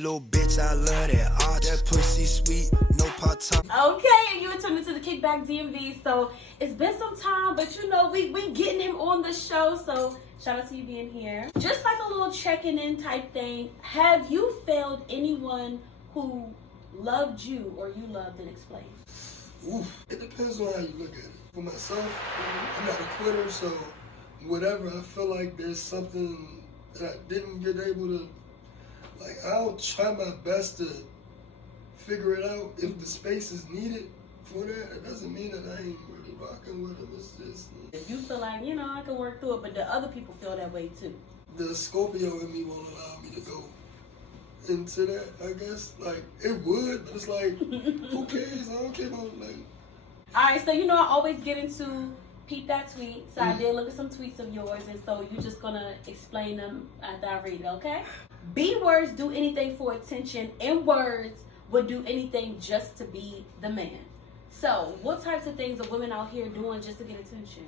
little bitch, I love that arch. That pussy sweet, no part-time. Okay, and you were tuning to the Kickback DMV. So it's been some time, but you know, we getting him on the show. So shout out to you being here. Just like a little checking in type thing. Have you failed anyone who loved you or you loved, and explain? Ooh, it depends on how you look at it. For myself, I'm not a quitter, so whatever I feel like there's something that I didn't get able to, like, I'll try my best to figure it out. If the space is needed for that, it doesn't mean that I ain't really rocking with them. It's just, You feel like, you know, I can work through it, but the other people feel that way too. the Scorpio in me won't allow me to go into that, I guess. Like, it would, but it's like, who cares? I don't care about, like. Alright, so you know I always get into peep that tweet. So I did look at some tweets of yours, and so you're just gonna explain them after I read it, okay? B words do anything for attention. N words would do anything just to be the man. So what types of things are women out here doing just to get attention?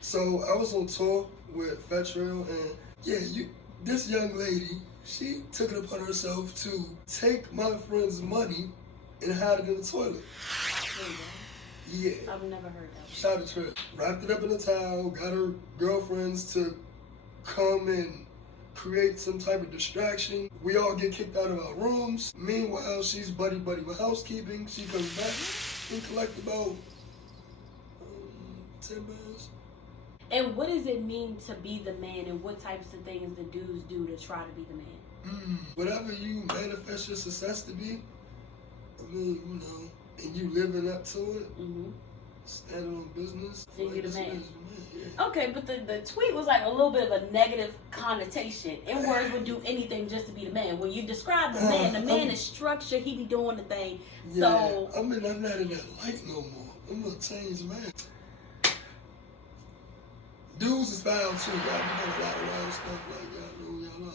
So I was on tour with Fetchrail, and yeah, this young lady, she took it upon herself to take my friend's money and hide it in the toilet. Yeah. I've never heard that. Shout out to her. Wrapped it up in a towel, got her girlfriends to come and create some type of distraction. We all get kicked out of our rooms. Meanwhile, she's buddy-buddy with housekeeping. She comes back and collect about 10 pounds. And what does it mean to be the man, and what types of things the dudes do to try to be the man? Whatever you manifest your success to be, I mean, you know, and you living up to it, standing on business. Then like, you're the this man. is yeah. Okay, but the tweet was like a little bit of a negative connotation. N words would do anything just to be the man. When you describe the man is structure, he be doing the thing. Yeah, So I mean, I'm not in that life no more. I'm a changed man. Dudes is foul too. Y'all be doing a lot of wild stuff like y'all do a lot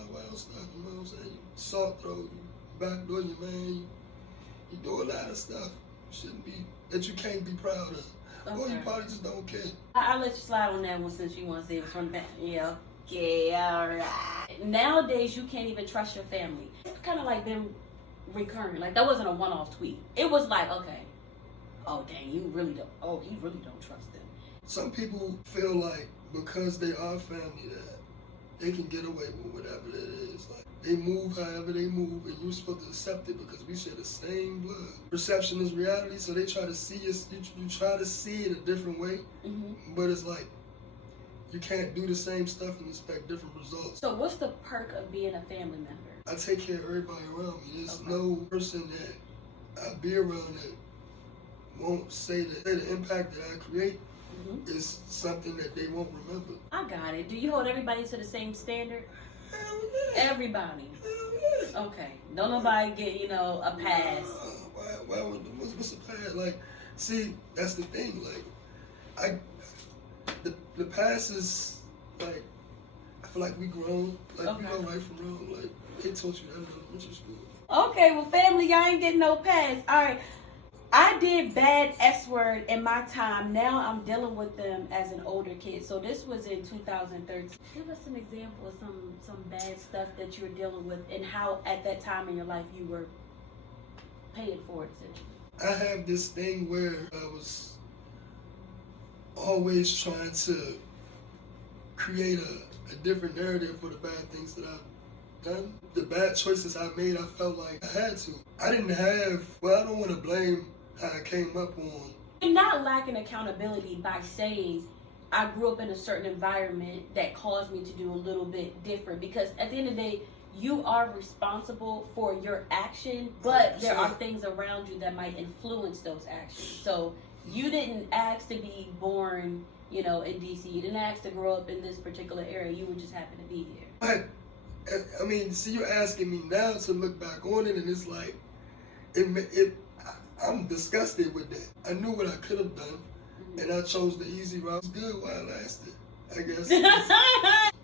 of wild stuff. You know what I'm saying? You salt throw, you backdoor your man, you do a lot of stuff shouldn't be, that you can't be proud of. Or you probably just don't care. I'll let you slide on that one since you want to say it was from the back. Yeah. Okay, alright. Nowadays you can't even trust your family. It's kind of like been recurring. Like that wasn't a one-off tweet. It was like, okay, oh dang, you really don't trust them. Some people feel like because they are family that they can get away with whatever it is. Like they move however they move, and you're supposed to accept it because we share the same blood. Perception is reality, so they try to see us. You try to see it a different way, but it's like you can't do the same stuff and expect different results. So what's the perk of being a family member? I take care of everybody around me. There's no person that I be around that won't say that the impact that I create is something that they won't remember. I got it. Do you hold everybody to the same standard? Hell yeah. Everybody. Hell yeah. Okay. Don't nobody get, you know, a pass. What's a pass? Like, see, that's the thing. Like, the pass is like, I feel like we grown. Like we know right from wrong. Like they taught you that in elementary school. Okay, well, family, y'all ain't getting no pass. All right. I did bad S word in my time. Now I'm dealing with them as an older kid. So this was in 2013. Give us an example of some bad stuff that you were dealing with and how at that time in your life you were paying for it, essentially. I have this thing where I was always trying to create a different narrative for the bad things that I've done. The bad choices I made, I felt like I had to. I didn't have, well, I don't want to blame how I came up on. You're not lacking accountability by saying, I grew up in a certain environment that caused me to do a little bit different. Because at the end of the day, you are responsible for your action, but there are things around you that might influence those actions. So you didn't ask to be born, you know, in DC. You didn't ask to grow up in this particular area. You would just happen to be here. But, I mean, see, you're asking me now to look back on it, and it's like, I'm disgusted with that. I knew what I could have done, and I chose the easy route. It was good while it lasted, I guess.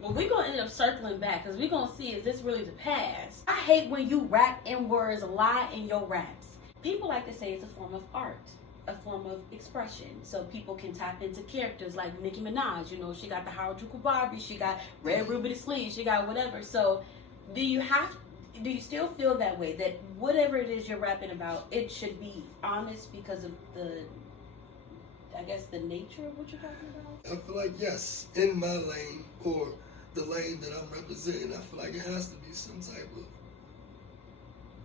Well, we're going to end up circling back because we're going to see, is this really the past? I hate when you rap N words a lot in your raps. People like to say it's a form of art, a form of expression, so people can tap into characters like Nicki Minaj. You know, she got the Harajuku Barbie, she got Red Ruby the Sleeve, she got whatever. So do you have, do you still feel that way, that whatever it is you're rapping about, it should be honest because of the, I guess, the nature of what you're talking about? I feel like, yes, in my lane or the lane that I'm representing, I feel like it has to be some type of,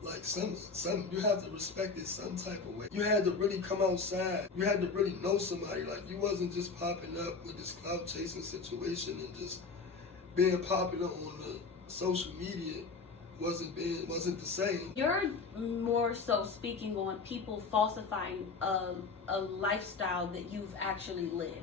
like, some you have to respect it some type of way. You had to really come outside. You had to really know somebody. Like, you wasn't just popping up with this clout chasing situation and just being popular on the social media wasn't the same. You're more so speaking on people falsifying a lifestyle that you've actually lived.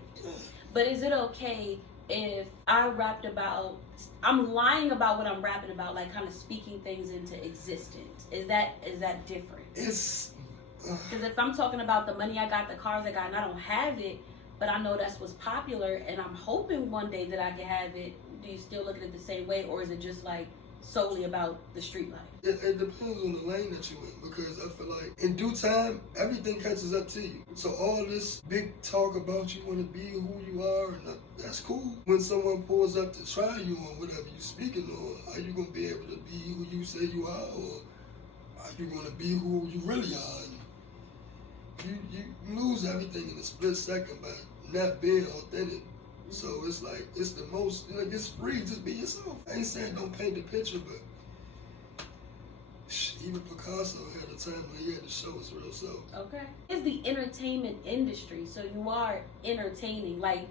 But is it okay if I rapped about, I'm lying about what I'm rapping about, like kind of speaking things into existence? Is that different? It's because if I'm talking about the money I got, the cars I got, and I don't have it, but I know that's what's popular, and I'm hoping one day that I can have it, do you still look at it the same way, or is it just like solely about the street life? It depends on the lane that you in, because I feel like in due time, everything catches up to you. So all this big talk about you want to be who you are, and that's cool. When someone pulls up to try you on whatever you're speaking on, are you going to be able to be who you say you are, or are you going to be who you really are? And you lose everything in a split second by not being authentic. So it's like, it's the most, like, it's free, just be yourself. I ain't saying don't paint the picture, but even Picasso had a time when he had to show his real self. Okay. It's the entertainment industry, so you are entertaining. Like,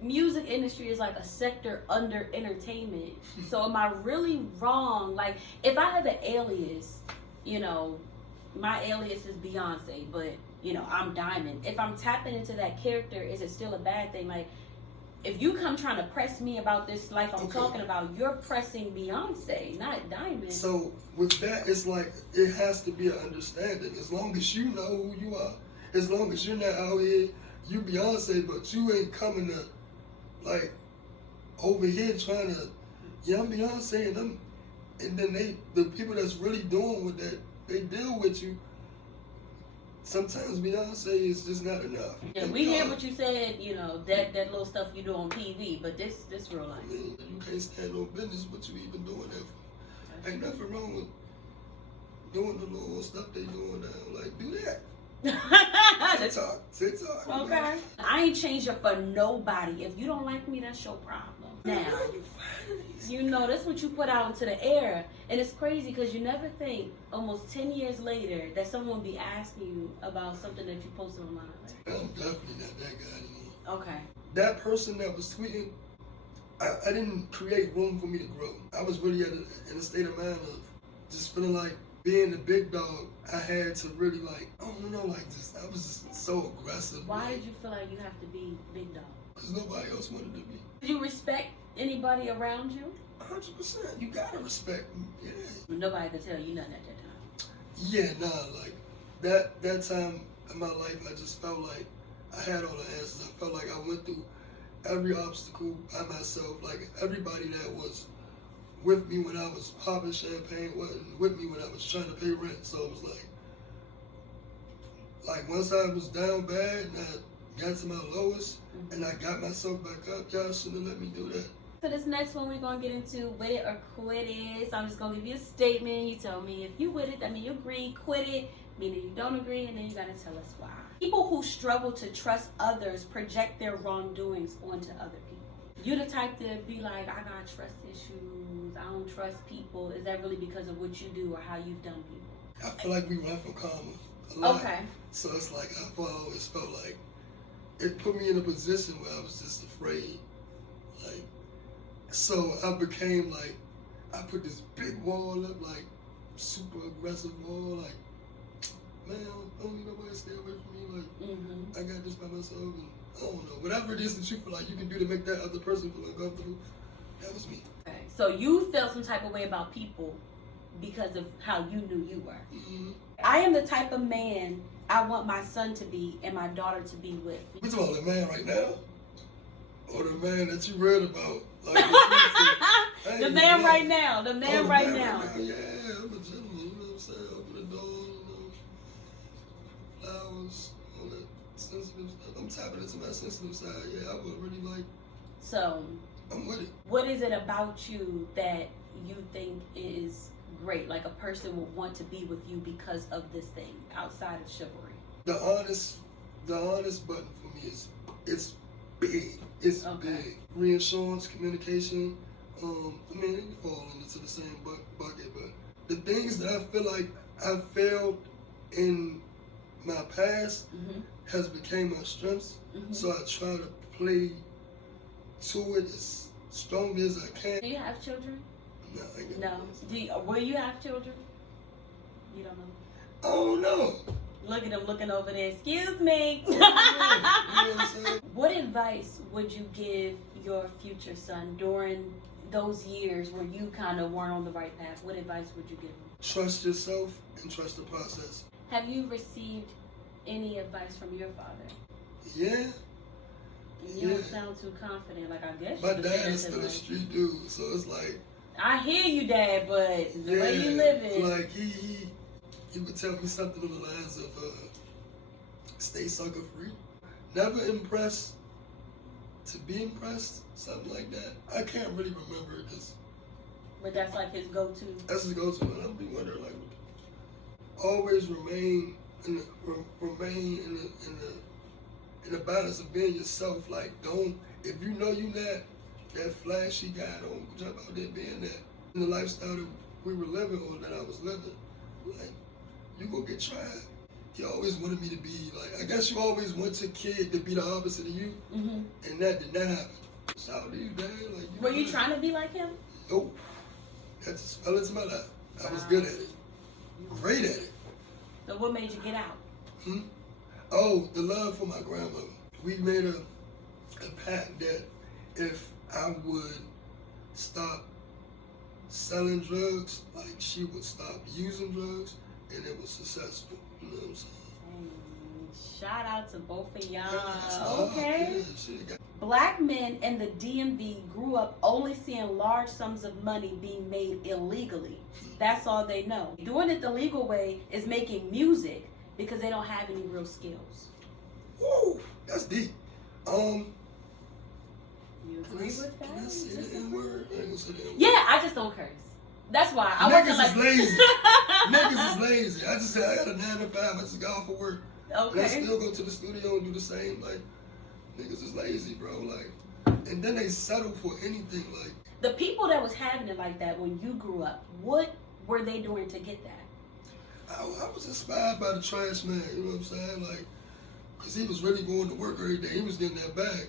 music industry is like a sector under entertainment. So am I really wrong? Like, if I have an alias, you know, my alias is Beyonce, but, you know, I'm Diamond. If I'm tapping into that character, is it still a bad thing? Like, if you come trying to press me about this life I'm talking about, you're pressing Beyonce, not Diamond. So with that, it's like, it has to be an understanding. As long as you know who you are, as long as you're not out here, you Beyonce, but you ain't coming to, like, over here trying to, yeah, I'm Beyonce, and then the people that's really doing with that, they deal with you. Sometimes Beyonce is just not enough. Yeah, we hear what you said, you know, that little stuff you do on TV, but this real life. I mean, you can't stand no business, what you even doing that for? Ain't nothing wrong with doing the little stuff they doing now. Like, do that. TikTok. Okay. I ain't changing for nobody. If you don't like me, that's your problem. Now, you know, that's what you put out into the air. And it's crazy because you never think, almost 10 years later, that someone will be asking you about something that you posted online. I'm definitely not that guy anymore. Okay. That person that was tweeting, I didn't create room for me to grow. I was really in a state of mind of just feeling like being the big dog, I had to really, like, I don't know, like, just, I was just so aggressive. Why did you feel like you have to be big dog? Because nobody else wanted to be. Did you respect anybody around you? 100%. You gotta respect me. Yeah. Nobody could tell you nothing at that time. Yeah, nah, like, that time in my life, I just felt like I had all the answers. I felt like I went through every obstacle by myself. Like, everybody that was with me when I was popping champagne wasn't with me when I was trying to pay rent. So it was like once I was down bad and I got to my lowest and I got myself back up, y'all shouldn't have let me do that. So this next one we're going to get into with it or quit it. So I'm just going to give you a statement. You tell me if you with it, that means you agree. Quit it, meaning you don't agree, and then you got to tell us why. People who struggle to trust others project their wrongdoings onto other people. You the type to be like, I got trust issues, I don't trust people. Is that really because of what you do or how you've done people? I feel like we run from karma a lot. Okay. So it's like, I've always felt like it put me in a position where I was just afraid. Like, so I became like, I put this big wall up, like super aggressive wall, like, man, don't need nobody to stay away from me. Like, I got this by myself, and I don't know, whatever it is that you feel like you can do to make that other person feel uncomfortable, that was me. Okay. So you felt some type of way about people because of how you knew you were. I am the type of man I want my son to be and my daughter to be with. We talking about the man right now? Or the man that you read about? Like, the man right now. The man right now. Yeah, I'm a gentleman, you know what I'm saying? Open the door, you know, flowers, all that sensitive stuff. I'm tapping into my sensitive side. Yeah, I would really like. So, I'm with it. What is it about you that you think is great? Like a person would want to be with you because of this thing outside of chivalry. The honest button for me is it's big. It's big. Reassurance, communication. I mean, it can fall into the same bucket, but the things that I feel like I failed in my past has became my strengths. So I try to play to it as strongly as I can. Do you have children? No, I ain't No. Will you have children? You don't know. Oh no. Look at him looking over there. Excuse me. You know what I'm saying? What advice would you give your future son during those years where you kind of weren't on the right path? What advice would you give him? Trust yourself and trust the process. Have you received any advice from your father? Yeah. You don't sound too confident. Like, I guess My dad is still a street dude, so it's like. I hear you, Dad, but the way you living. Like he would tell me something along the lines of stay sucker free. Never impressed to be impressed, something like that. I can't really remember it because. But that's like his go-to. That's his go-to, and I'm be wondering like, always remain in the balance of being yourself. Like, don't, if you know you not that flashy guy, don't jump out there being that. In the lifestyle that we were living or that I was living, like, you gonna get tried. He always wanted me to be like, I guess you always want your kid to be the opposite of you, and that did not happen. Shout out to you, Dad. Like, were you trying to be like him? Nope. That just fell into my lap. I was good at it. Great at it. So what made you get out? Oh, the love for my grandmother. We made a pact that if I would stop selling drugs, like she would stop using drugs, and it was successful. You know what I'm saying? Shout out to both of y'all. Yeah, okay. Yeah, Black men in the DMV grew up only seeing large sums of money being made illegally. That's all they know. Doing it the legal way is making music because they don't have any real skills. Woo, that's deep. You agree with that? Can I say the N-word? I ain't gonna say the N-word. Yeah, I just don't curse. That's why I Niggas wasn't like is lazy. Niggas is lazy. I just said I got a 9 to 5. I just got off for work. Okay. And I still go to the studio and do the same. Like, niggas is lazy, bro. Like, and then they settle for anything. Like, the people that was having it like that when you grew up, what were they doing to get that? I was inspired by the trash man. You know what I'm saying? Like, cause he was really going to work every day. He was getting that bag.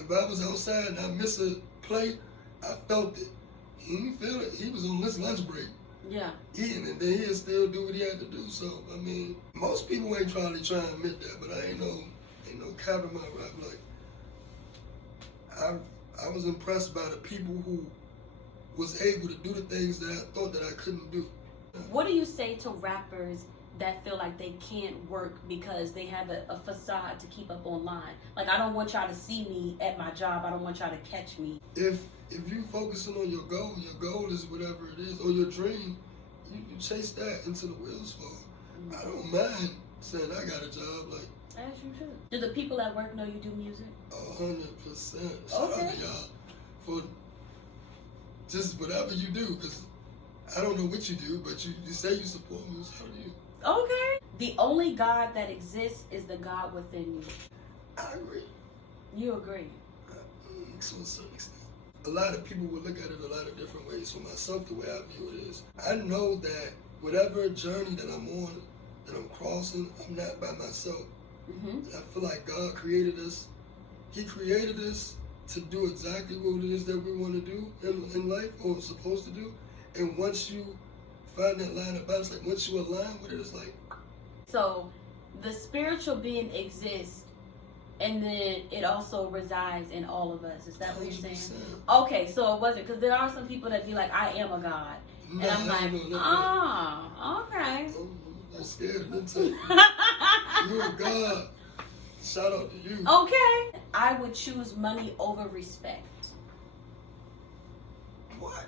If I was outside and I missed a play, I felt it. He didn't feel it. He was on his lunch break. Yeah. Eating, and then he'll still do what he had to do. So, I mean, most people ain't trying to admit that, but I ain't no cap in my rap. Like, I was impressed by the people who was able to do the things that I thought that I couldn't do. What do you say to rappers that feel like they can't work because they have a facade to keep up online? Like, I don't want y'all to see me at my job. I don't want y'all to catch me. If you focusing on your goal is whatever it is, or your dream, you chase that until the wheels fall. I don't mind saying I got a job. Like, as you should. Do the people at work know you do music? 100%. Shout out to y'all for just whatever you do, because I don't know what you do, but you say you support me. Shout out to you. Okay. The only God that exists is the God within you. I agree. You agree? To a certain extent. A lot of people would look at it a lot of different ways. For myself, the way I view it is, I know that whatever journey that I'm on, that I'm crossing, I'm not by myself. I feel like God created us. He created us to do exactly what it is that we want to do in life, or supposed to do. And once you find that line of balance, like once you align with it, it's like. So, the spiritual being exists, and then it also resides in all of us. Is that what you're saying? 100%. Okay, so it wasn't, because there are some people that be like, I am a God. And I'm like, okay. I'm scared of them too. You're a God. Shout out to you. Okay. I would choose money over respect. What?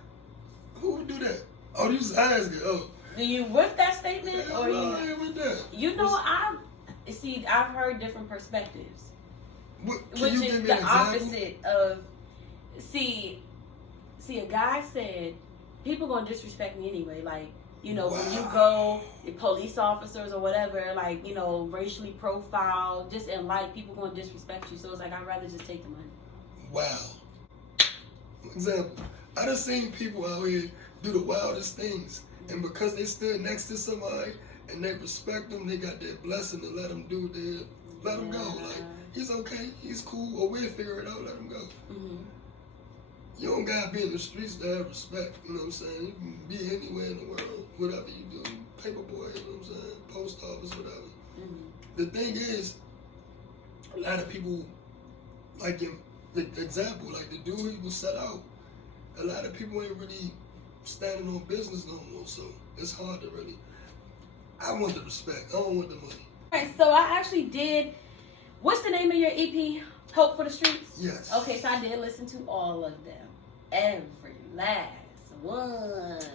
Who would do that? Oh, you just asking. Oh. Do you with that statement? Hell Or no, I ain't with that. You know, I've heard different perspectives. Can you Which give is me an the example? opposite of, see, a guy said people gonna disrespect me anyway. Like, you know, when you go, the police officers or whatever, like, you know, racially profiled, just in life, people gonna disrespect you. So it's like, I'd rather just take the money. Wow. For example, I done seen people out here do the wildest things, and because they stood next to somebody and they respect them, they got their blessing to let them do let them go. Like, he's okay, he's cool, or we'll figure it out, let him go. Mm-hmm. You don't gotta be in the streets to have respect, you know what I'm saying? You can be anywhere in the world, whatever you do, paper boy, you know what I'm saying? Post office, whatever. Mm-hmm. The thing is, a lot of people, like in the example, like the dude he was set out, a lot of people ain't really standing on business no more, so it's hard to really, I want the respect, I don't want the money. All right, so I actually did, what's the name of your EP? Hope for the Streets? Yes. Okay, so I did listen to all of them. Every last one. Okay.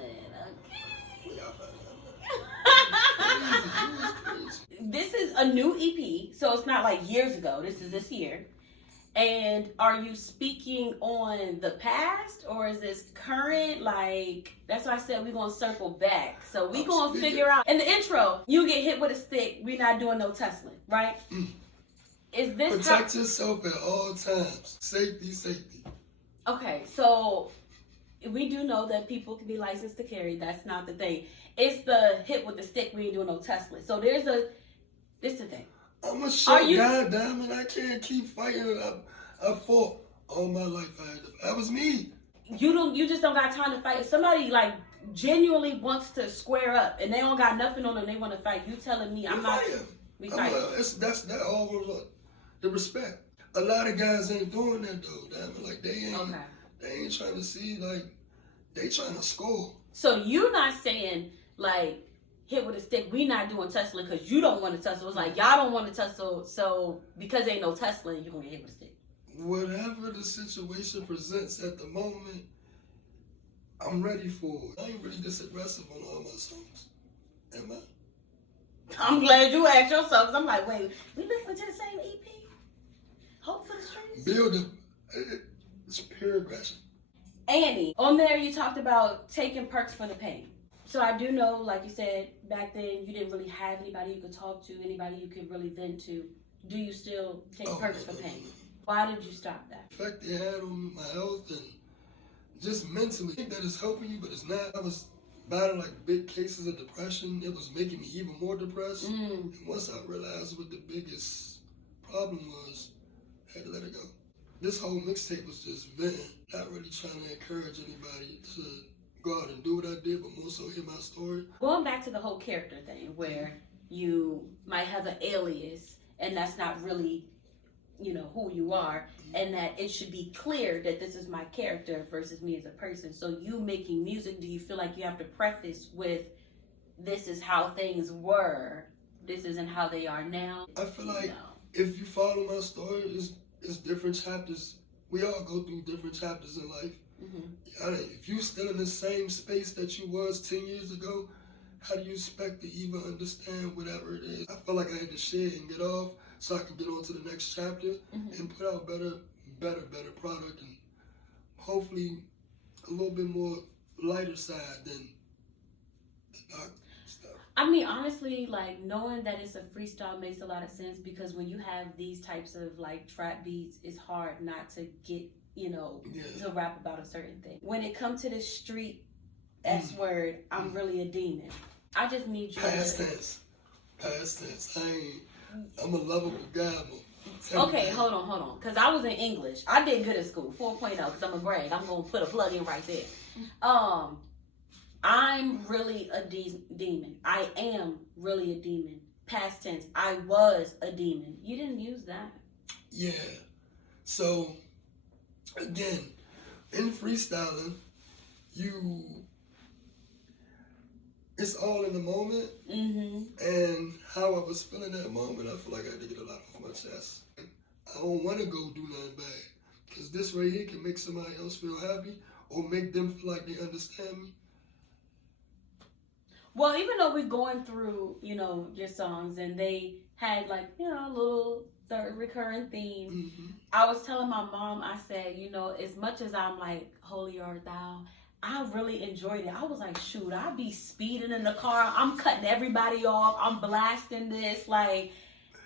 This is a new EP, so it's not like years ago. This is this year. And are you speaking on the past, or is this current? Like, that's why I said we're going to circle back. So we're going to figure out. In the intro, you get hit with a stick. We're not doing no tussling, right? Is this protect yourself at all times. Safety, safety. Okay, so we do know that people can be licensed to carry. That's not the thing. It's the hit with the stick. We ain't doing no tussling. So this the thing. I'm a short guy, Diamond. I can't keep fighting. I fought all my life. That was me. You just don't got time to fight. If somebody like genuinely wants to square up and they don't got nothing on them, they want to fight. You telling me I'm not? We fight. That's all the respect. A lot of guys ain't doing that though, Diamond. Like they ain't trying to see, like they trying to score. So you not saying like hit with a stick, we not doing tussling because you don't want to tussle. It's like y'all don't want to tussle, so because ain't no tussling, you're gonna get hit with a stick. Whatever the situation presents at the moment, I'm ready for it. I ain't really this aggressive on all my songs. Am I? I'm glad you asked yourself, because I'm like, wait, we listening to the same EP? Hope for the Streets? Build it. It's pure aggression. Annie, on there you talked about taking perks for the pain. So I do know, like you said, back then you didn't really have anybody you could talk to, anybody you could really vent to. Do you still take perks for pain? Why did you stop that? The effect it had on my health and just mentally. I think that it's helping you, but it's not. I was battling like big cases of depression. It was making me even more depressed. And once I realized what the biggest problem was, I had to let it go. This whole mixtape was just venting, not really trying to encourage anybody to go out and do what I did, but more so hear my story. Going back to the whole character thing, where you might have an alias, and that's not really, you know, who you are, and that it should be clear that this is my character versus me as a person. So you making music, do you feel like you have to preface with, this is how things were, this isn't how they are now? I feel like if you follow my story, it's different chapters. We all go through different chapters in life. If you still in the same space that you was 10 years ago, how do you expect to even understand whatever it is? I felt like I had to share and get off so I could get on to the next chapter and put out better product, and hopefully a little bit more lighter side than the dark stuff. I mean, honestly, like, knowing that it's a freestyle makes a lot of sense, because when you have these types of like trap beats, it's hard not to get, you know, to rap about a certain thing. When it comes to the street S word, I'm really a demon. I just need you Past tense. I'm a lovable guy, but okay, hold on. Because I was in English. I did good at school, 4.0, because I'm a brag. I'm going to put a plug in right there. I'm really a demon. I am really a demon. Past tense. I was a demon. You didn't use that. Yeah. So, again, in freestyling, it's all in the moment, and how I was feeling that moment, I feel like I had to get a lot off my chest. I don't want to go do nothing bad, because this right here can make somebody else feel happy or make them feel like they understand me. Well, even though we're going through, you know, your songs, and they had like, you know, a little third recurring theme, I was telling my mom, I said, you know, as much as I'm like, holy art thou, I really enjoyed it. I was like, shoot, I'd be speeding in the car. I'm cutting everybody off. I'm blasting this. Like,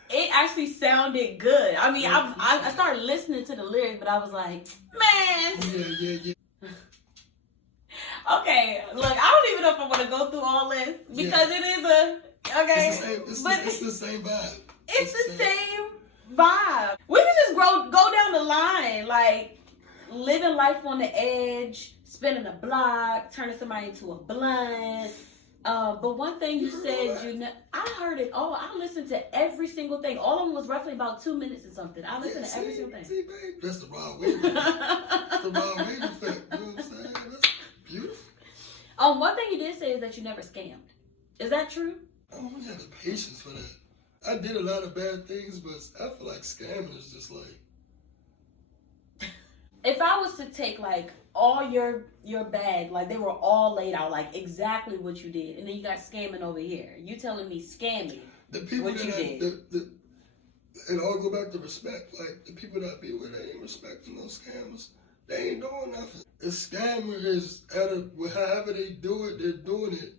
it actually sounded good. I mean, I started listening to the lyrics, but I was like, man. Yeah. Okay, look, I don't even know if I want to go through all this because it is it's the same vibe. It's the same vibe. We can just go down the line, like living life on the edge, spinning a block, turning somebody into a blunt. But one thing you said, I heard it all. I listened to every single thing. All of them was roughly about 2 minutes or something. I listened to every single thing. See, babe, that's the wrong way. That's the wrong way effect. You know what I'm saying? That's beautiful. One thing you did say is that you never scammed. Is that true? I don't have the patience for that. I did a lot of bad things, but I feel like scamming is just like. If I was to take like all your bag, like they were all laid out, like exactly what you did, and then you got scamming over here. You telling me scamming? The people what that you did. It all go back to respect. Like the people that be with, they ain't respecting those scammers. They ain't doing nothing. The scammer is however they do it, they're doing it.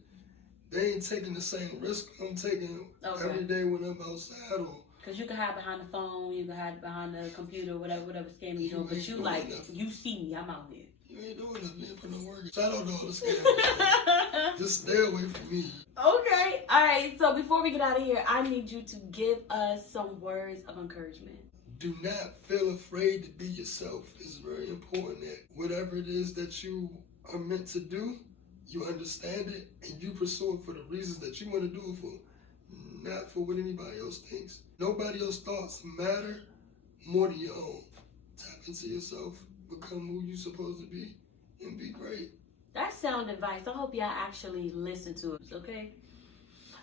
They ain't taking the same risk I'm taking every day when I'm outside. Because you can hide behind the phone, you can hide behind the computer, whatever scam you doing. But you like, you see me, I'm out here. You ain't doing nothing. You ain't putting no work. Shout out to all the scammers. Just stay away from me. Okay. All right. So before we get out of here, I need you to give us some words of encouragement. Do not feel afraid to be yourself. It's very important that whatever it is that you are meant to do, you understand it and you pursue it for the reasons that you want to do it for, not for what anybody else thinks. Nobody else's thoughts matter more than your own. Tap into yourself, become who you're supposed to be, and be great. That's sound advice. I hope y'all actually listen to it, okay?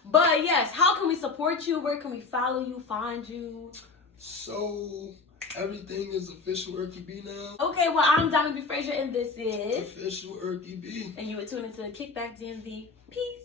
But yes, how can we support you? Where can we follow you, find you? So, everything is official Ericky B now. Okay, well, I'm Diamond B. Frazier, and this is Official Ericky B. And you were tuning into Kickback DMV. Peace.